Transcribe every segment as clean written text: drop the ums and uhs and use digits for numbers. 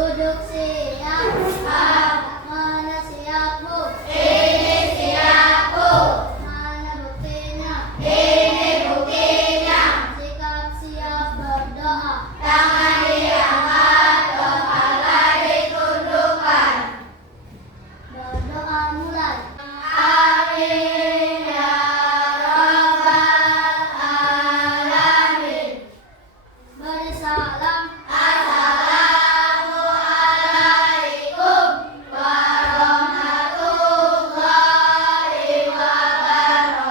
Duduk siap. Mana siap bu? Ini siap bu. Mana buktinya? Ini buktinya. Sikap siap berdoa. Tangan diangkat, kepala ditundukkan. Berdoa mulai. Amin ya rabbal alamin. Beri salam. Assalamualaikum warahmatullahi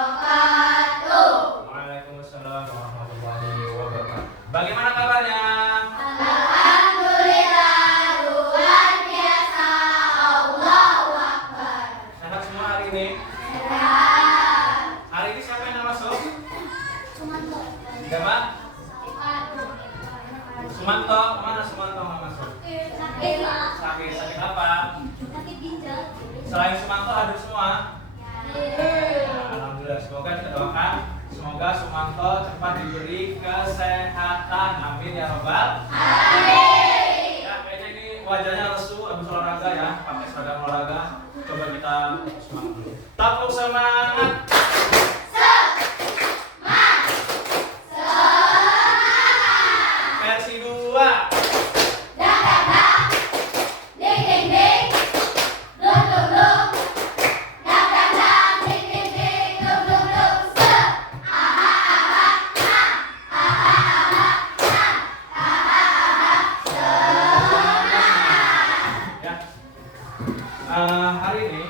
wabarakatuh. Waalaikumsalam warahmatullahi wabarakatuh. Bagaimana kabarnya? Alhamdulillah luar biasa. Allahu Akbar. Sehat semua hari ini? Sehat. Hari ini siapa yang masuk? Sumanto. Siapa? Sumanto. Kemana Sumanto nggak masuk? Sakit pak. Sakit apa? Sakit ginjal. Selain Sumanto hadir semua? Nah, alhamdulillah. Semoga kita doakan. Semoga Sumanto cepat diberi kesehatan. Amin ya robbal. Amin. Ya, kayaknya ini wajahnya lesu habis olahraga ya, pakai seragam olahraga. Coba kita semangat dulu. Tepuk semangat. Versi 2. Dak dak dak. Ding ding ding. Dum dum dum. Dak dak dak. Ding ding ding. Dum dum dum. Se. Aha aha ha. Aha aha ha. Aha aha. Semangat. Ya. Hari ini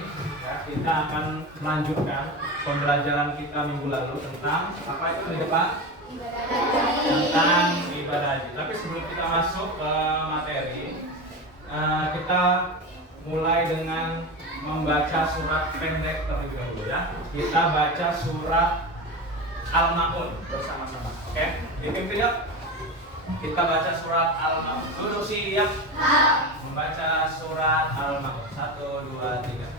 ya, kita akan melanjutkan pembelajaran kita minggu lalu tentang apa itu nih Pak? Tentang ibadah haji. Tapi sebelum kita masuk ke materi, kita mulai dengan membaca surat pendek terlebih dahulu ya. Kita baca surat Al-Ma'un bersama-sama. Oke, dipimpin yuk. Kita baca surat Al-Ma'un. Duduk siap. Membaca surat Al-Ma'un. 1, 2, 3.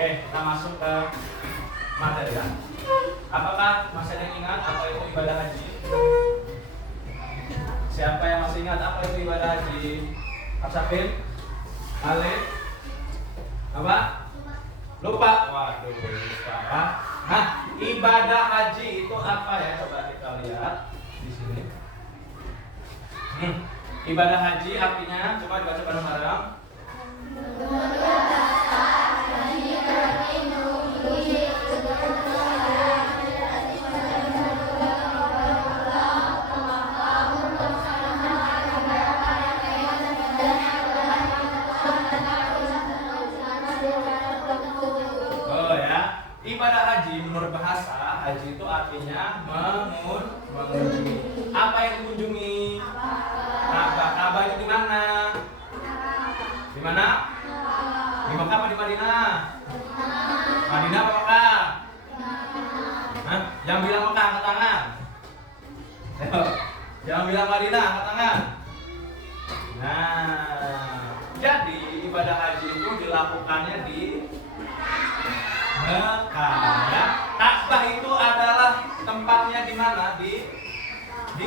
Oke, kita masuk ke materi ya. Apakah masih ada yang ingat apa itu ibadah haji? Siapa yang masih ingat apa itu ibadah haji? Absafin? Alif? Apa? Lupa? Waduh, lupa ya. Nah, ibadah haji itu apa ya? Coba kita lihat di sini. Ibadah haji artinya, coba dibaca bareng-bareng. Oh ya, ibadah haji menurut bahasa haji itu artinya mengunjungi. Apa yang dikunjungi? Ka'bah. Ka'bah itu di mana? Di mana? Di Mekah apa di Madinah? Madinah apa Mekah? Hah? Yang bilang Mekah angkat tangan. Ayo. Yang bilang Madinah angkat tangan. Nah, jadi ibadah haji itu dilakukannya di Mekah ya. Ka'bah itu adalah tempatnya di mana? Di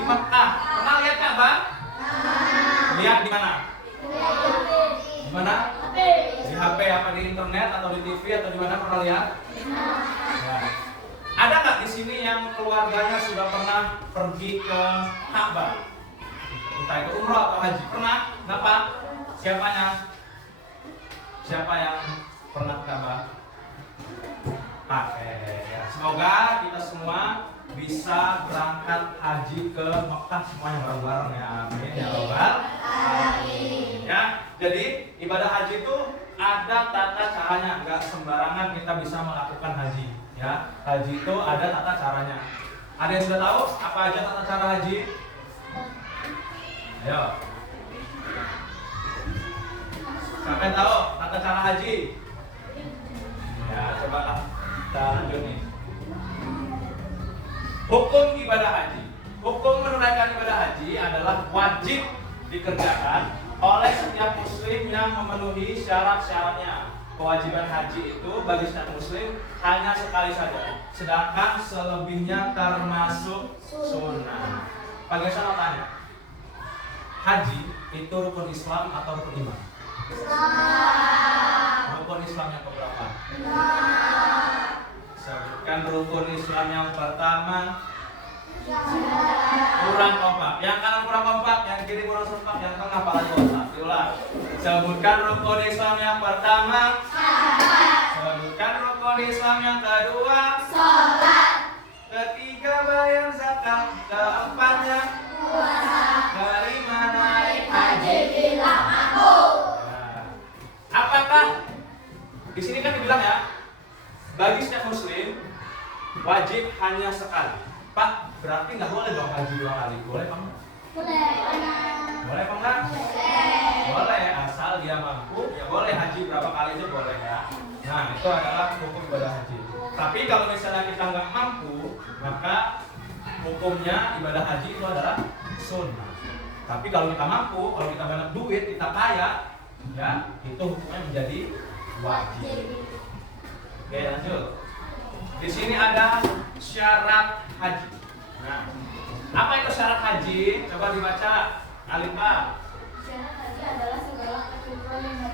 Mekah. Pernah lihat Ka'bah? Lihat di mana? Di mana? Di HP apa di internet atau di TV atau di mana pernah lihat? Ya. Ada nggak di sini yang keluarganya sudah pernah pergi ke Ka'bah? Entah itu umrah atau haji. Pernah? Kenapa? Siapanya? Siapa yang pernah ke Ka'bah? Oke, ya. Semoga kita semua bisa berangkat haji ke Mekah semuanya bareng-bareng ya. Amin ya Rabbal alamin. Ya, jadi ibadah haji itu ada tata caranya, nggak sembarangan kita bisa melakukan haji. Ya, haji itu ada tata caranya. Ada yang sudah tahu apa aja tata cara haji? Ayo. Siapa yang tahu tata cara haji? Ya, coba kita lanjut nih. Hukum ibadah haji. Hukum menunaikan ibadah haji adalah wajib dikerjakan oleh setiap muslim yang memenuhi syarat-syaratnya. Kewajiban haji itu bagi setiap muslim hanya sekali saja, sedangkan selebihnya termasuk sunnah. Bagi saya mau tanya, haji itu rukun Islam atau rukun iman? Rukun Islam yang keberapa? Sebutkan rukun Islam yang pertama. Kurang kompak. Yang kanan kurang kompak, yang kiri kurang kompak, yang tengah paling kompak. Diulang. Sebutkan rukun Islam yang pertama. Sebutkan rukun Islam yang kedua. Ketiga bayar zakat. Keempatnya puasa. Kelima naik haji bila mampu. Apakah di sini kan dibilang ya, bagi setiap muslim wajib hanya sekali. Pak, berarti nggak boleh dong haji 2 kali? Boleh Pak? Boleh. Boleh Pak nggak? Boleh, asal dia mampu. Ya boleh haji berapa kali itu boleh ya. Nah, itu adalah hukum ibadah haji. Tapi kalau misalnya kita nggak mampu, maka hukumnya ibadah haji itu adalah sunnah. Tapi kalau kita mampu, kalau kita banyak duit, kita kaya, ya itu hukumnya menjadi wajib. Oke, lanjut. Di sini ada syarat haji. Nah, apa itu syarat haji? Coba dibaca, Alifah. Syarat haji adalah segala ketentuan yang harus dipenuhi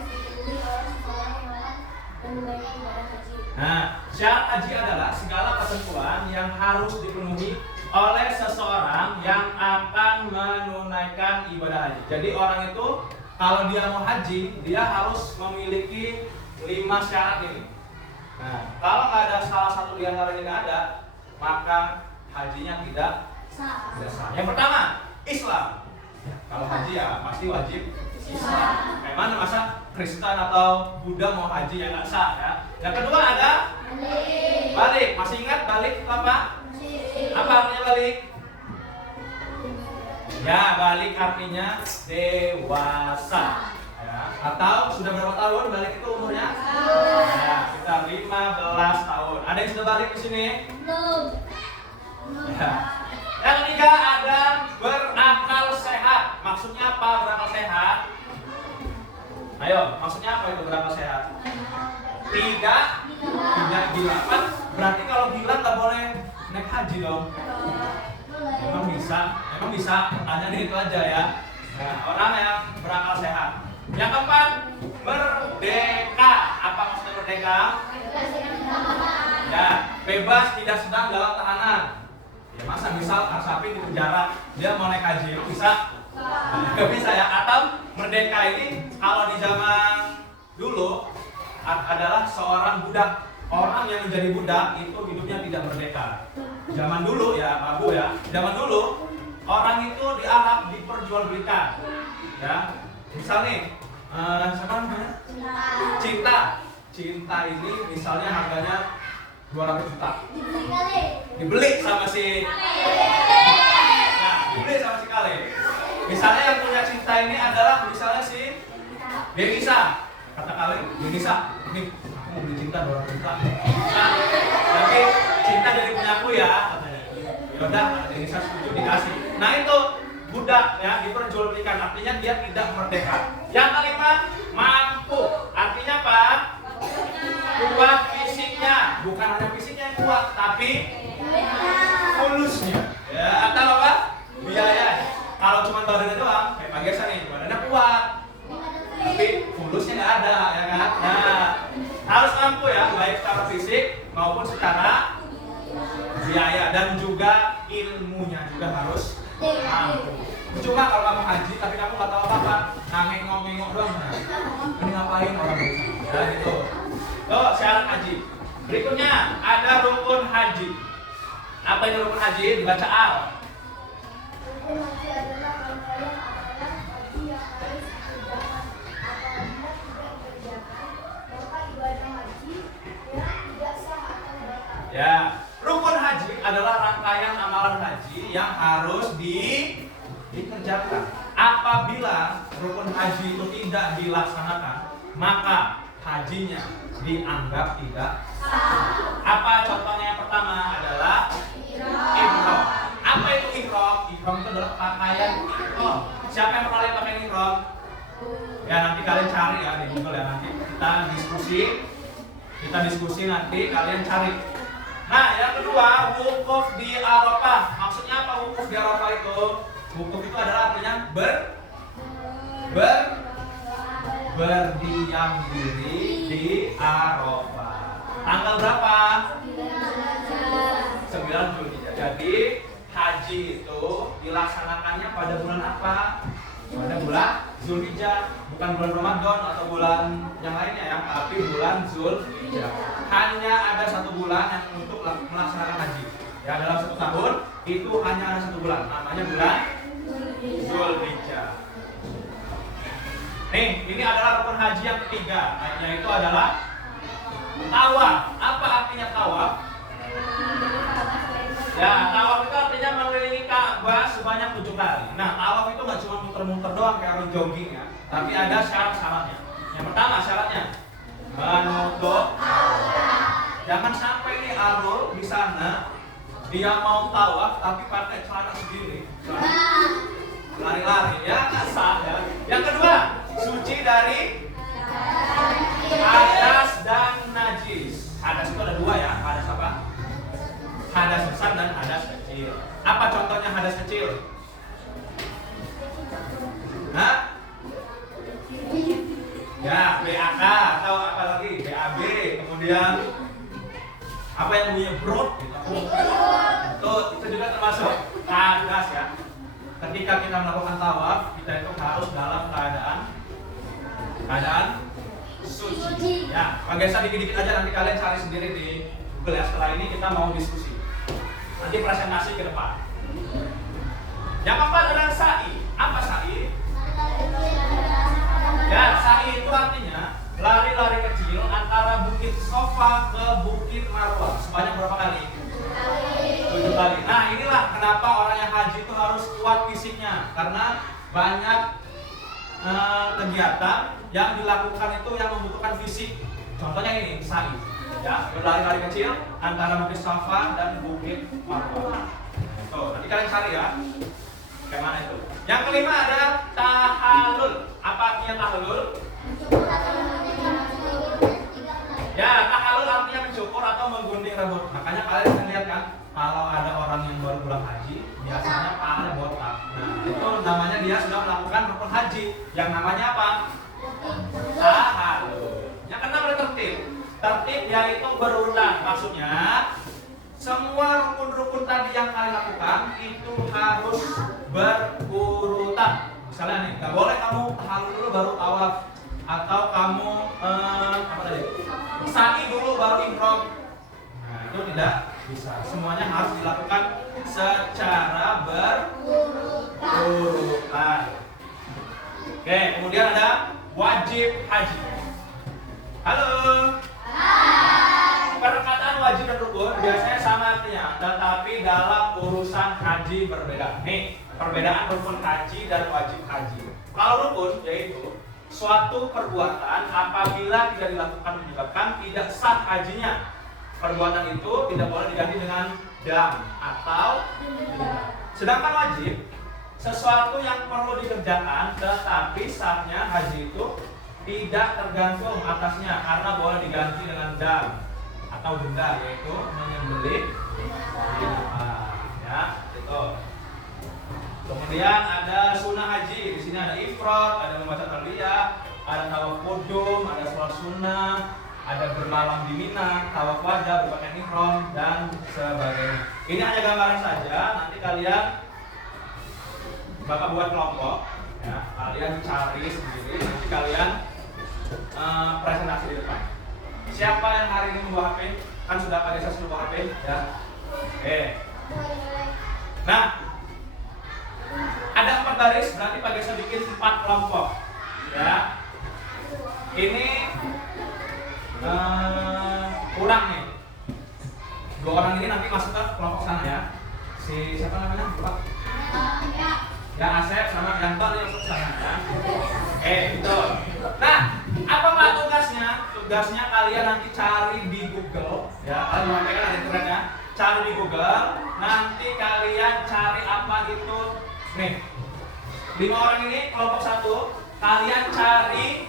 oleh seseorang yang akan menunaikan ibadah haji. Nah, syarat haji adalah segala ketentuan yang harus dipenuhi oleh seseorang yang akan menunaikan ibadah haji. Jadi orang itu kalau dia mau haji, dia harus memiliki 5 syarat ini. Nah, kalau nggak ada salah satu di antaranya nggak ada, maka hajinya tidak sah. Yang pertama, Islam. Ya, kalau haji ya pasti wajib Islam. Kayak mana masa Kristen atau Buddha mau haji yang nggak sah ya? Yang kedua ada balik. Masih ingat balik itu apa? Apa artinya balik? Ya, balik artinya dewasa. Ya. Atau sudah berapa tahun balik itu umurnya? Ya, sekitar 15 tahun. Ada yang sudah balik di sini? Belum. Ya. Yang ketiga ada berakal sehat. Maksudnya apa berakal sehat? Ayo, maksudnya apa itu berakal sehat? Tidak gila. Kan berarti kalau gila nggak boleh naik haji dong. Emang bisa. Tanya itu aja ya. Nah, orang yang berakal sehat. Yang keempat, merdeka. Apa maksudnya merdeka? Ya, bebas tidak sedang dalam tahanan. Ya, masa misal Arsafin di penjara, dia mau naik haji, bisa? Nggak bisa ya. Atau merdeka ini kalau di zaman dulu adalah seorang budak. Orang yang menjadi budak itu hidupnya tidak merdeka. Zaman dulu ya, Abu ya. Zaman dulu orang itu di Arab diperjualbelikan. Ya. Misal nih, siapa namanya? Cinta ini misalnya harganya 200 juta. Dibeli sama si Kale. Misalnya yang punya cinta ini adalah misalnya si Denisa. Kata Kale, Denisa, ini aku mau beli cinta 200 juta. Nah, tapi cinta jadi punya aku ya, katanya. Yaudah, Denisa setuju dikasih. Nah itu budak ya, diperjualbelikan, artinya dia tidak merdeka. Yang kelima, mampu. Artinya apa? Kuat fisiknya, bukan hanya fisiknya yang kuat, tapi fulusnya. Ya, atau apa? Biaya. Kalau cuma badannya doang, kayak Pak Gersa nih, badannya kuat, tapi fulusnya nggak ada, ya kan? Nah, harus mampu ya, baik secara fisik maupun secara biaya dan juga ilmunya juga harus mampu. Cuma kalau kamu haji tapi kamu nggak tahu apa-apa, ngengok doang. Nah, ini ngapain orang itu? Ya gitu. Tuh syarat haji. Berikutnya ada rukun haji. Apa itu rukun haji? Dibaca al. Rukun haji adalah rangkaian amalan haji yang harus dikerjakan. Apabila tidak dikerjakan, maka ibadah haji tidak sah atau batal. Ya, rukun haji adalah rangkaian amalan haji yang harus dikerjakan. Apabila rukun haji itu tidak dilaksanakan, maka hajinya dianggap tidak sah. Apa contohnya? Yang pertama adalah ihram. Apa itu ihram? Ihram itu adalah pakaian ihram. Siapa yang pernah lihat pakaian ihram? Ya nanti kalian cari ya di Google ya, nanti kita diskusi nanti kalian cari. Nah, yang kedua, wukuf di Arafah. Maksudnya apa wukuf di Arafah itu? Wukuf itu adalah artinya berdiam diri di Arafah. Tanggal berapa? 9 Juli. Jadi haji itu dilaksanakannya pada bulan apa? Pada bulan Zulhijjah, bukan bulan Ramadan atau bulan yang lainnya ya, tapi bulan Zulhijjah. Hanya ada satu bulan yang untuk melaksanakan haji. Ya dalam satu tahun itu hanya ada satu bulan, namanya bulan Zulhijjah. Nih, ini adalah rukun haji yang ketiga, yaitu adalah tawaf. Apa artinya tawaf? Ya, tawaf itu artinya mengelilingi Ka'bah sebanyak 7 kali. Nah, tawaf itu nggak cuma muter-muter doang kayak orang jogging ya, tapi ada syarat-syaratnya. Yang pertama syaratnya menutup aurat. Jangan sampai nih Arul di sana dia mau tawaf tapi pakai celana sendiri, lari-lari, ya nggak sah ya. Yang kedua, suci dari hadas dan najis. Hadas itu ada 2 ya, hadas apa? Hadas besar dan hadas kecil. Apa contohnya hadas kecil? Hah? Ya, BAK atau apa lagi? BAB. Kemudian apa yang punya brot? Itu juga termasuk hadas ya. Ketika kita melakukan tawaf, kita itu harus dalam keadaan suci. Ya, Pak dikit-dikit aja nanti kalian cari sendiri di Google ya. Setelah ini kita mau diskusi. Nanti presentasi ke depan. Yang keempat adalah sa'i. Apa sa'i? Ya, sa'i itu artinya lari-lari kecil antara Bukit Sofa ke Bukit Marwah. Sebanyak berapa kali? 7 kali. Nah, inilah kenapa orang yang haji itu harus kuat fisiknya, karena banyak kegiatan yang dilakukan itu yang membutuhkan fisik. Contohnya ini, sa'i. Ya, berlari-lari kecil antara Bukit Safa dan Bukit Marwah. Tuh, nanti kalian cari ya. Kayak mana itu? Yang kelima ada tahallul. Apa artinya tahallul? Ya, tahallul artinya mencukur atau menggunting rambut. Makanya kalian bisa lihat kan, kalau ada orang yang baru pulang haji, biasanya kepalanya botak. Nah, itu namanya dia sudah melakukan rukun haji. Yang namanya apa? Tahallul. Yang keenam ada tertib. Tertib yaitu berurutan. Maksudnya semua rukun-rukun tadi yang kalian lakukan itu harus berurutan. Misalnya nih, nggak boleh kamu tahallul dulu baru tawaf, atau kamu apa tadi? Sa'i dulu baru ihram. Nah, itu tidak bisa. Semuanya harus dilakukan secara berurutan. Oke, kemudian ada wajib haji. Halo. Perkataan wajib dan rukun biasanya sama artinya, tetapi dalam urusan haji berbeda. Nih, perbedaan rukun haji dan wajib haji. Kalau rukun yaitu suatu perbuatan apabila tidak dilakukan menyebabkan tidak sah hajinya. Perbuatan itu tidak boleh diganti dengan dam atau denda. Sedangkan wajib sesuatu yang perlu dikerjakan tetapi sahnya haji itu tidak tergantung atasnya karena boleh diganti dengan dam atau denda, yaitu menyembelih binatang. Ya, itu. Kemudian ada sunnah haji. Di sini ada ifrad, ada membaca talbiyah, ada tawaf qudum, ada sholat sunnah, ada bermalam di Mina, tawaf wada, berpakaian ihram dan sebagainya. Ini hanya gambaran saja. Nanti kalian Bapak buat kelompok, ya. Kalian cari sendiri. Nanti kalian presentasi di depan. Siapa yang hari ini membawa HP? Kan sudah pada sesi membawa HP, ya. Nah, ada 4 baris, berarti Pak Gesa bikin 4 kelompok, ya. Ini kurang nih. 2 orang ini nanti masuk ke kelompok sana, ya. Si siapa namanya? Pak? Ya, Asep sama Yanto nih masuk sana, ya. Betul. Nah, apa Pak tugasnya? Tugasnya kalian nanti cari di Google, ya. Kalian menyampaikan ada internetnya. Cari di Google, nanti kalian cari apa itu. Nih, 5 orang ini kelompok 1. Kalian cari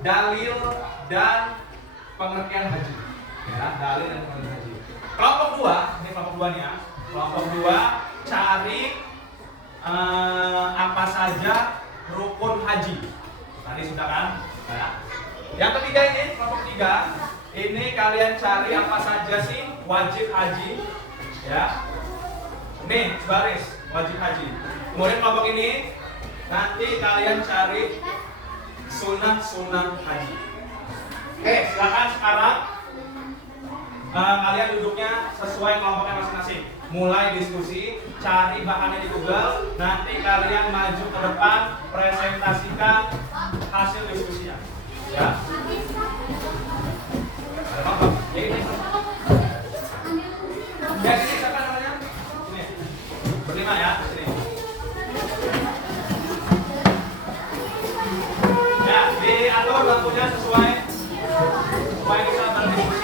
dalil dan pengertian haji, ya, dalil dan pengertian haji. Kelompok 2, ini kelompok 2 nih ya. Kelompok 2 cari apa saja rukun haji. Tadi sudah kan? Ya. Yang ketiga ini kelompok 3, ini kalian cari apa saja sih wajib haji, ya. Nih, baris wajib haji. Kemudian kelompok ini nanti kalian cari sunah haji. Silakan sekarang kalian duduknya sesuai kelompoknya masing-masing. Mulai diskusi, cari bahannya di Google. Nanti kalian maju ke depan, presentasikan hasil diskusinya. Ya. Ada apa? Ini. Ya, ini siapa namanya? Ini. Berlima ya, sini. Ya, diatur lampunya sesuai supaya bisa berdiskusi.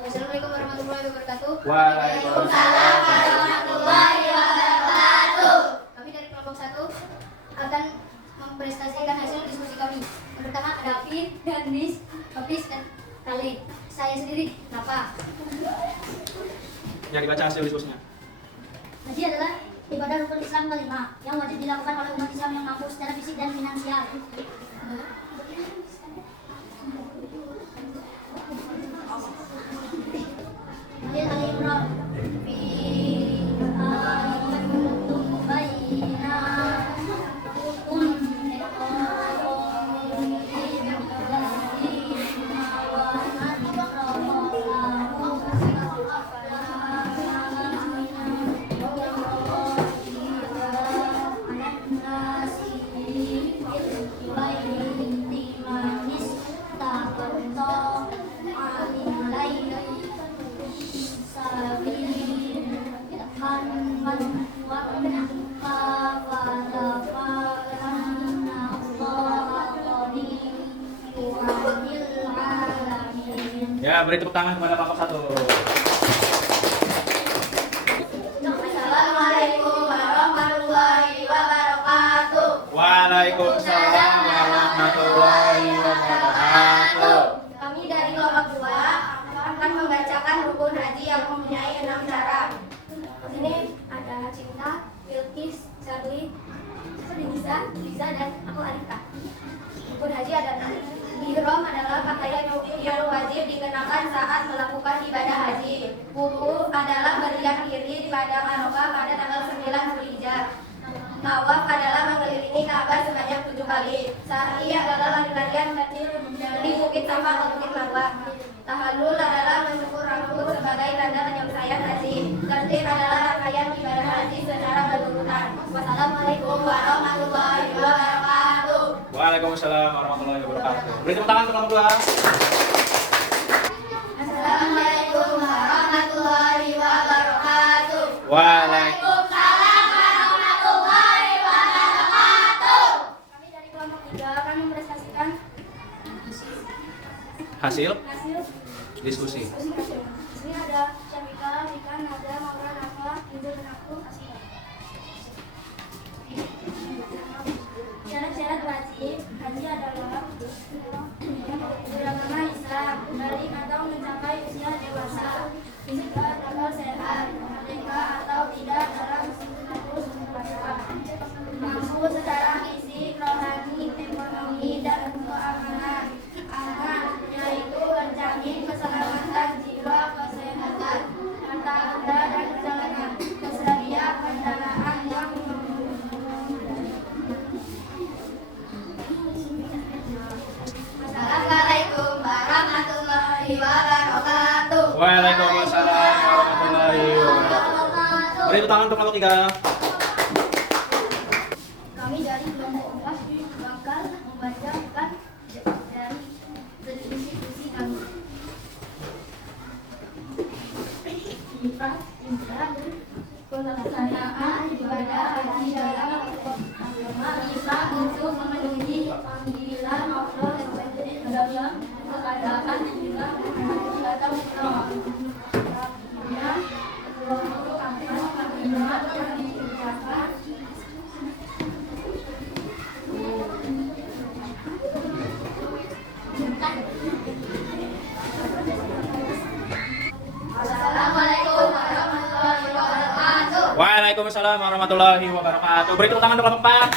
Assalamualaikum warahmatullahi wabarakatuh. Waalaikumsalam warahmatullahi wabarakatuh. Kami dari kelompok 1 akan mempresentasikan hasil diskusi kami. Yang pertama ada Afif, Danis, Hafiz, dan Khalid. Saya sendiri, Napa. Yang dibaca hasil diskusinya. Haji adalah ibadah rukun Islam kelima yang wajib dilakukan oleh umat Islam yang mampu secara fisik dan finansial. Dalil al-Imran fi ayatin bayyinah Ya, beri tepuk tangan kepada kelompok 1. Assalamualaikum warahmatullahi wabarakatuh. Waalaikumsalam warahmatullahi wabarakatuh. Kami dari kelompok 2 akan membacakan rukun haji yang mempunyai 6 syarat. Di sini ada Cinta, Bilkis, Charlie, Liza, dan aku Alika. Rukun haji ada 6. Ihram adalah pakaian yang wajib dikenakan saat melakukan ibadah haji. Wudu adalah berlian diri di padang Arafah pada tanggal 9 Zulhijjah. Tawaf adalah mengelilingi Ka'bah sebanyak 7 kali. Sa'i adalah lari-larian dari Bukit Safa ke Bukit Marwah. Tahallul adalah mencukur rambut sebagai tanda penyelesaian haji. Tertib adalah rangkaian ibadah haji secara berurutan. Wassalamualaikum warahmatullahi wabarakatuh. Waalaikumsalam warahmatullahi wabarakatuh. Beri tepuk tangan untuk nomor 2. Assalamualaikum warahmatullahi wabarakatuh. Waalaikumsalam. warahmatullahi wabarakatuh. Kami dari kelompok 3 akan mempresentasikan Hasil hasil diskusi. diskusi. Di sini ada Syafika, Rika, Nada, Maura, Nafa, Indra, dan aku, Asika. Syarat-syarat wajib haji adalah beragama Islam, balik atau mencapai usia dewasa, fisik atau sehat, merdeka atau tidak dalam status puasa, mampu secara fisik, rohani, ekonomi, dan keamanan, aman, yaitu terjamin keselamatan jiwa, kesehatan, harta benda, dan perjalanan, kesedia kendaraan yang Assalamualaikum warahmatullahi wabarakatuh. Waalaikumsalam warahmatullahi wabarakatuh. Beri tepuk tangan untuk nomor 3. Kami dari kelompok 4 bakal membacakan dari institusi kami. Pelaksanaan ibadah haji dalam agama Islam untuk memenuhi panggilan Allah dalam keadaan juga haji atau umrah. Ya, kelompok kampanye panggilan yang dikerjakan Assalamualaikum warahmatullahi wabarakatuh. Waalaikumsalam warahmatullahi wabarakatuh. Beri tepuk tangan untuk nomor 4.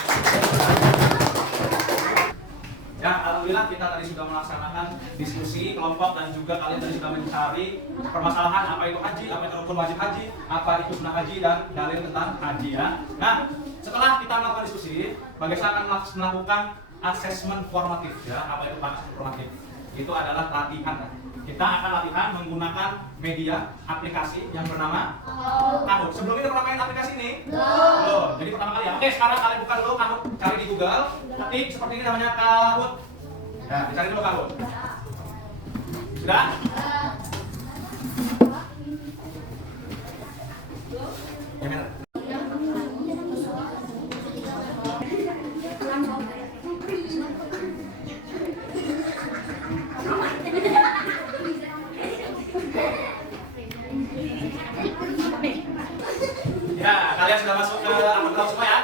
Ya, alhamdulillah kita tadi sudah melaksanakan diskusi kelompok dan juga kalian tadi sudah mencari permasalahan apa itu haji, apa itu rukun wajib haji, apa itu sunnah haji dan dalil tentang haji ya. Nah, setelah kita melakukan diskusi, bagi saya akan melakukan asesmen formatif ya. Apa itu asesmen formatif? Itu adalah latihan. Kita akan latihan menggunakan media aplikasi yang bernama Kahoot. Sebelum ini pernah main aplikasi ini? Belum. Jadi pertama kali ya. Oke, sekarang kalian buka dulu Kahoot, cari di Google, ketik seperti ini namanya Kahoot. Ya, dicari dulu Kahoot. Sudah? Ya, benar. Ya, kalian sudah masuk ke akun Kahoot semua ya?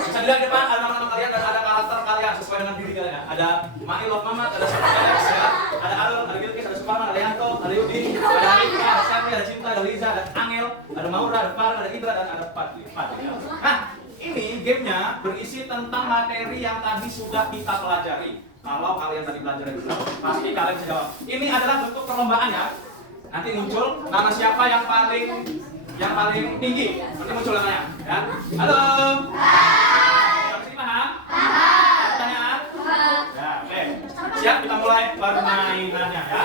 Bisa dilihat di depan ada nama-nama kalian dan ada karakter kalian sesuai dengan diri kalian ya. Ada Mani Love Mama, ada Sofia, ada Arul, ada Bilkis, ada Suparman, ada Yanto, ada Yudi, ada Rika, ada Sami, ada Cinta, ada Liza, ada Angel, ada Maura, ada Farhan, ada Indra, dan ada Fadli. Nah, ini gamenya berisi tentang materi yang tadi sudah kita pelajari. Kalau kalian tadi belajar itu, pasti kalian bisa jawab. Ini adalah bentuk perlombaan ya. Nanti muncul nama siapa yang paling tinggi. Nanti muncul namanya, ya. Halo. Hai. Masih paham? Paham. Pertanyaan? Paham. Ya, oke. Siap, kita mulai permainannya ya.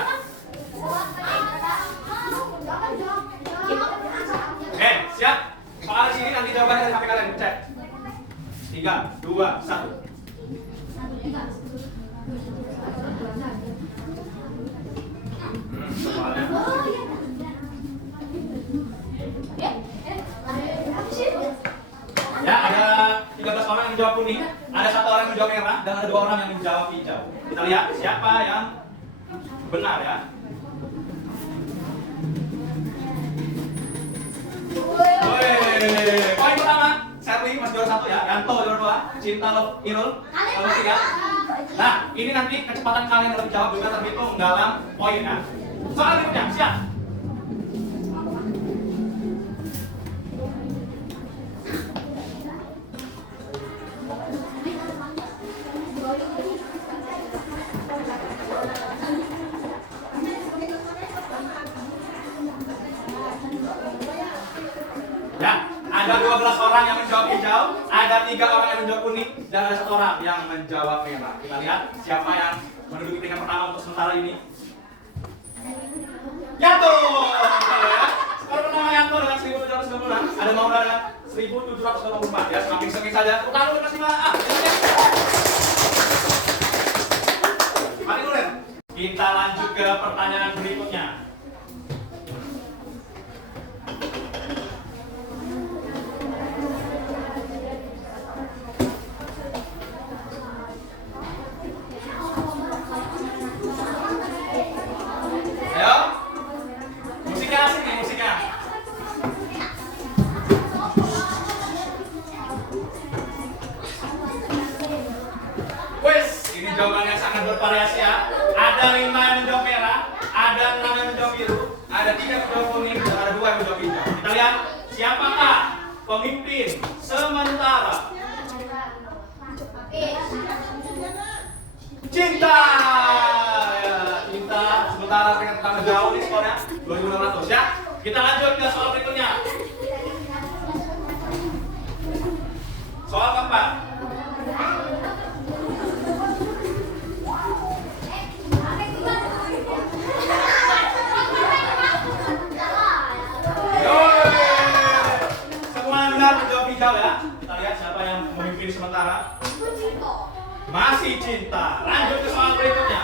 Oke, siap. Soal di sini nanti jawabannya dari HP kalian, cek. 3, 2, 1. Soalnya. Ya, ada 13 orang yang menjawab kuning, ada 1 orang yang menjawab merah, dan ada 2 orang yang menjawab hijau. Kita lihat siapa yang benar ya. Poin pertama, Sherly masih juara 1 ya, Yanto juara 2, Cinta Love Irul juara 3. Nah, ini nanti kecepatan kalian dalam menjawab juga terhitung dalam poin ya. Soal berikutnya, siap. Ya, ada 12 orang yang menjawab hijau, ada Ada 3 orang yang menjawab kuning dan ada 1 orang yang menjawab merah. Kita lihat siapa yang menduduki peringkat pertama untuk sementara ini. Yanto. Skor pertama Yanto dengan 1796. Ada Maula dengan 1794 ya. Semakin sengit saja. Bukan dulu kasih maaf. Mari dulu. Kita lanjut ke pertanyaan berikutnya. Ayo. Musiknya asik nih musiknya. Wes, ini jawabannya sangat bervariasi ya. Ada 5 yang menjawab merah, ada 6 yang menjawab biru, ada 3 yang menjawab kuning, dan ada 2 yang menjawab hijau. Kita lihat siapakah pemimpin sementara. Cinta. Ya, Cinta sementara peringkat pertama jauh nih skornya 2600 ya. Kita lanjut ke soal berikutnya. Soal keempat. Semua yang benar menjawab hijau ya. Kita lihat siapa yang memimpin sementara. Masih cinta. Lanjut ke soal berikutnya.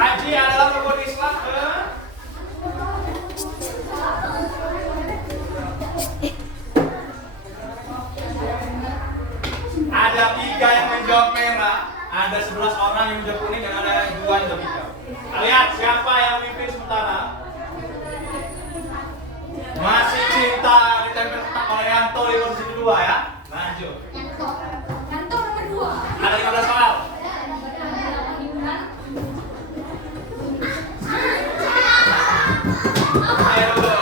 Haji adalah rukun Islam ke ada 3 yang menjawab merah, ada 11 orang yang menjawab kuning dan ada 2 yang menjawab hijau. Kita lihat siapa yang memimpin sementara. Masih cinta ditempel oleh Yanto di posisi kedua ya. Lanjut. Yanto nomor 2. Ada 15 soal. Ayo dulu.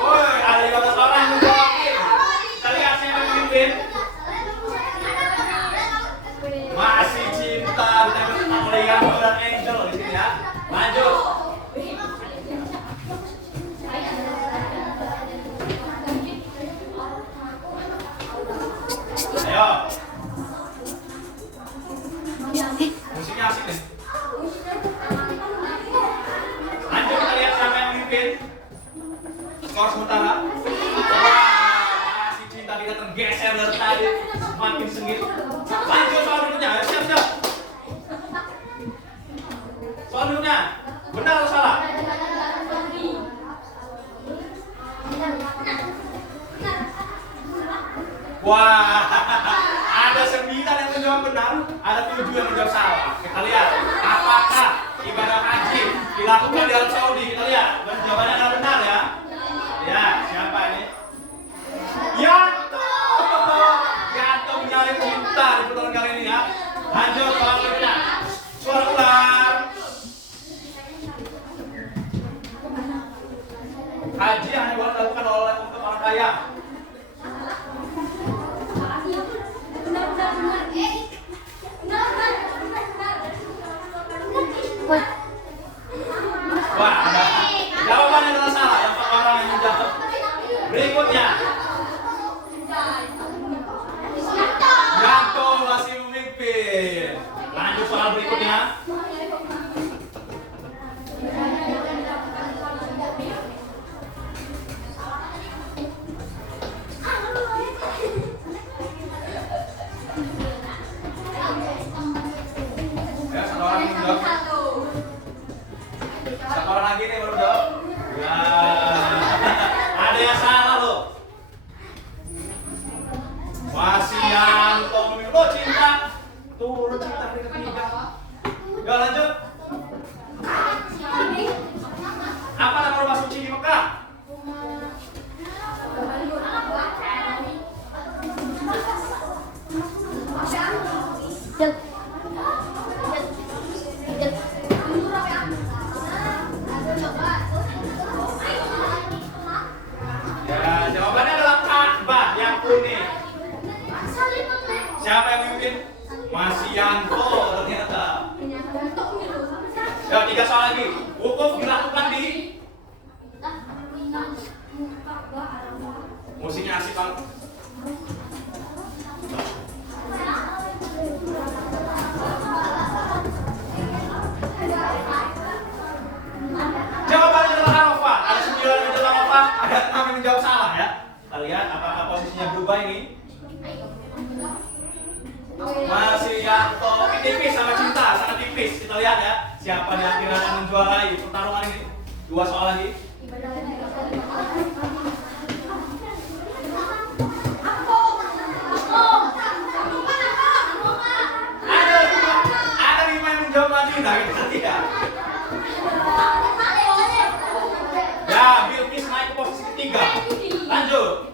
Woi, ada 15 orang yang menjawab. Kita lihat siapa yang memimpin. Masih cinta ditempel oleh Yanto dan Angel di sini ya. Lanjut. Ayo. Musiknya asik nih. Lanjut kita lihat siapa yang memimpin. Skor sementara. Wah, si cinta tidak tergeser dari tadi. Semakin sengit. Lanjut soal berikutnya. Ayo, siap-siap. Soal berikutnya. Benar atau salah? Wah, ada 9 yang menjawab benar, ada 7 yang menjawab salah. Kita lihat, apakah ibadah haji dilakukan di Arab Saudi? Kita lihat, jawabannya adalah benar ya. Ya, siapa ini? Yanto. Yanto menyalip cinta di putaran kali ini ya. Lanjut soal berikutnya. Suara ular. Haji hanya boleh dilakukan oleh untuk orang kaya. Wah, jawabannya adalah salah. Yang orang yang menjawab. Berikutnya. Yanto masih memimpin. Lanjut soal berikutnya. Ya, 1 orang yang menjawab. 1 orang lagi nih baru jawab. Ya, ada yang salah loh. Masih Yanto memimpin. Oh, cinta. Turun cinta peringkat 3. Ya, lanjut. Apa nama rumah suci di Mekah? Ya, jawabannya adalah Ka'bah yang kuning. Siapa yang memimpin? Masih Yanto ternyata. Ya, 3 soal lagi. Wukuf dilakukan di Masih Yanto. Ini tipis sama Cinta, sangat tipis. Kita lihat ya, siapa yang akhirnya akan menjuarai pertarungan ini. 2 soal lagi. Ada 5 yang menjawab lagi, nah kita lihat. Ya, Bilqis naik ke posisi ketiga. Lanjut.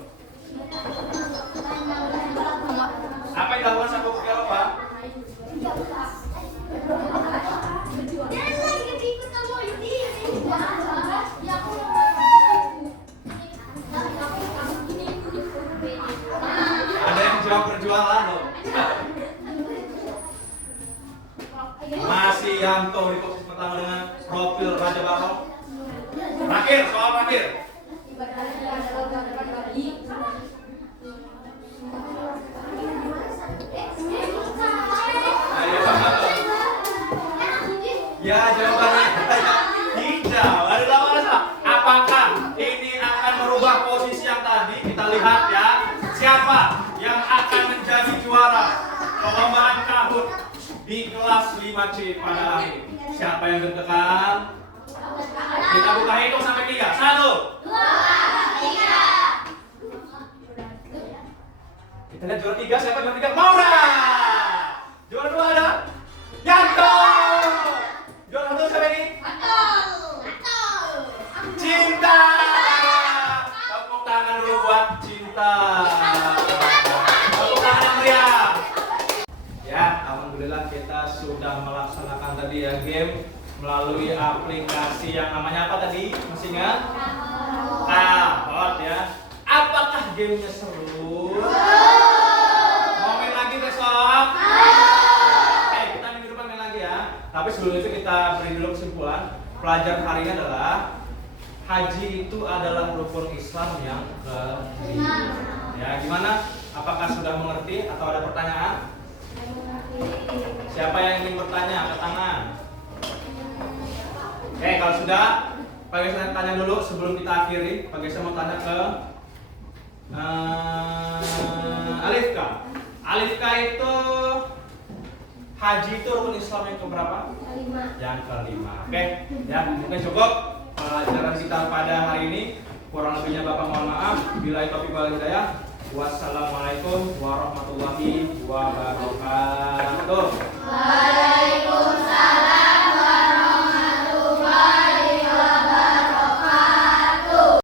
Apa yang dilakukan sang pemburu Eropa? Ada yang jawab berjualan loh. Masih Yanto di posisi pertama dengan profil Raja Bakal. Terakhir, soal terakhir. Ya, jawabannya hijau. Ada 8 masalah. Apakah ini akan merubah posisi yang tadi? Kita lihat ya. Siapa yang akan menjadi juara perlombaan Kahoot di kelas 5C pada hari ini? Siapa yang deg-degan? Kita buka hitung sampai 3. 1, 2, 3. kita lihat juara 3. Siapa juara 3? Maura. Juara 2 ada Yanto. Juara 1 siapa ini? Cinta. Tepuk tangan dulu buat Cinta. Tepuk tangan yang meriah. Ya, alhamdulillah kita sudah melaksanakan tadi ya game melalui aplikasi yang namanya apa tadi? Masih ingat? Kahoot ya. Apakah gamenya seru? Mau main lagi besok? Oke, kita minggu depan main lagi ya. Tapi sebelum itu kita beri dulu kesimpulan. Pelajaran hari ini adalah haji itu adalah rukun Islam yang kelima. Ya, gimana? Apakah sudah mengerti atau ada pertanyaan? Siapa yang ingin bertanya? Angkat tangan. Oke, kalau sudah, Pak Gesa tanya dulu sebelum kita akhiri. Pak Gesa mau tanya ke Alifka. Alifka itu haji itu rukun Islam yang keberapa? Yang kelima. Oke, ya mungkin cukup pelajaran kita pada hari ini. Kurang lebihnya Bapak mohon maaf. Billahi taufiq wal hidayah. Wassalamualaikum warahmatullahi wabarakatuh.